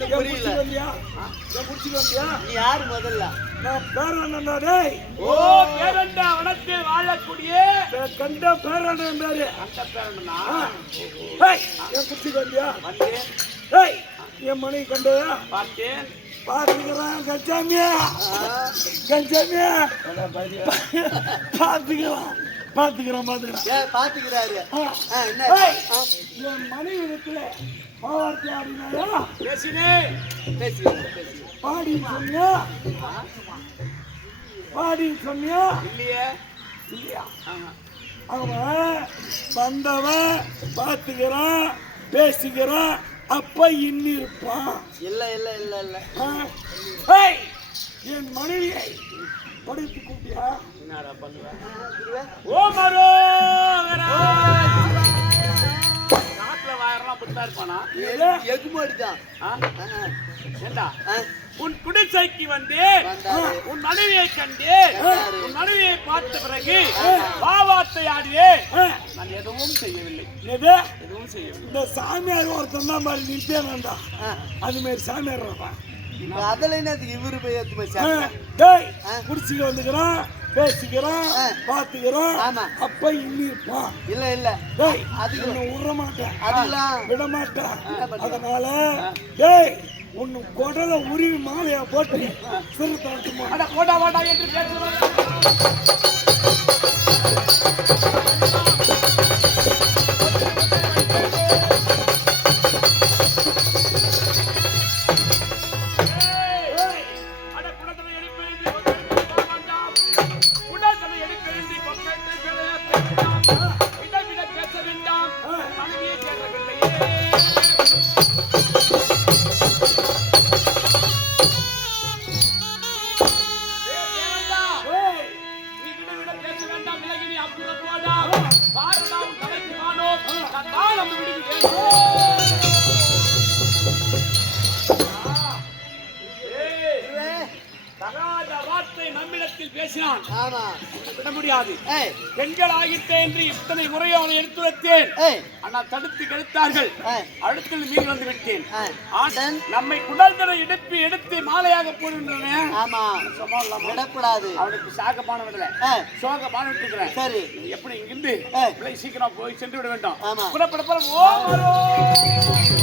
புரியல. நீ யாரு முதல்ல? பேரண்ணா டேய். ஓ பேரண்ட வனத்தில் வாழக்கூடிய கண்ட பேரண்ணன் பேரு. அந்த பேரண்டனா ஆ. ஏய், என் வந்தியா? வந்தேன். ஏய் என் மணி கண்டையா பார்த்தேன். பாத்துக்கிறான் கச்சாமியா கச்சாமியா பாத்துக்கிறான் பாத்துக்கிறான் பாத்துக்கிறான் பாத்துக்கிறாரு. என் மணி இடத்துல பாவார்த்தி ஆடினாயா பேசினேன். பாடி சொன்னியா? பாடி சொன்னியா? இல்லையே. இல்லையா. அவன் வந்தவன் பார்த்துக்கிறான் பேசிக்கிறான் அப்ப இன்னி இருப்பான் இல்ல இல்ல இல்ல. இல்ல என் மனைவியை படுத்து கூட்டியா என்னடா பண்ணுவ? இதுவே? ஓ மரோ நாட்டுல வாயரெல்லாம் அப்படித்தான் இருப்பானா? எகுமாடிதான். ஏண்டா? உன் குடிசைக்கு வந்து. உன் மனைவியை கண்டு. உன் மனைவியை பார்த்த பிறகு பாவாத்தை ஆடியே நான் எதுவும் செய்யவில்லை. எது எதுவும் செய்யவில்லை. இந்த சாமியார் ஒருத்தன் தான் மாதிரி நிற்பேனாண்டா ஆ. அது மாதிரி சாமியார் அதுல என்னத்துக்கு இவரு போய் ஆ, சேர்க்கணும்? டேய். குடிச்சிக்க ஆ. பார்த்துக்கிறான் ஆமா. அப்ப இன்னி இருப்பான் இல்ல இல்ல டேய் அதுக்கு- உன்னை விட மாட்டேன் அதெல்லாம் விட மாட்டேன்? அதனால டேய் உன்னு குடல உருவி மாலையா போட்டு சிறு தாட்டுமா போடா போடா என்று Thank you. நம்மிடத்தில் பேசினான். ஆமா. விட முடியாது. பெண்கள் ஆகிட்டே என்று இத்தனை முறையை அவனை எடுத்துரைத்தேன் ஏய். ஆனால் தடுத்து கெடுத்தார்கள். அடுத்தது மீறி வந்து விட்டேன். நம்மை குடல்தனை எடுத்து எடுத்து மாலையாக போடுகின்றன. ஆமா. விடக்கூடாது. அவனுக்கு சாகமான விடல. சோகமான விட்டுக்கிறேன். சரி. நீ எப்படி இங்கிருந்து. பிள்ளை சீக்கிரம் போய் சென்று விட வேண்டும். புறப்பட போற ஓ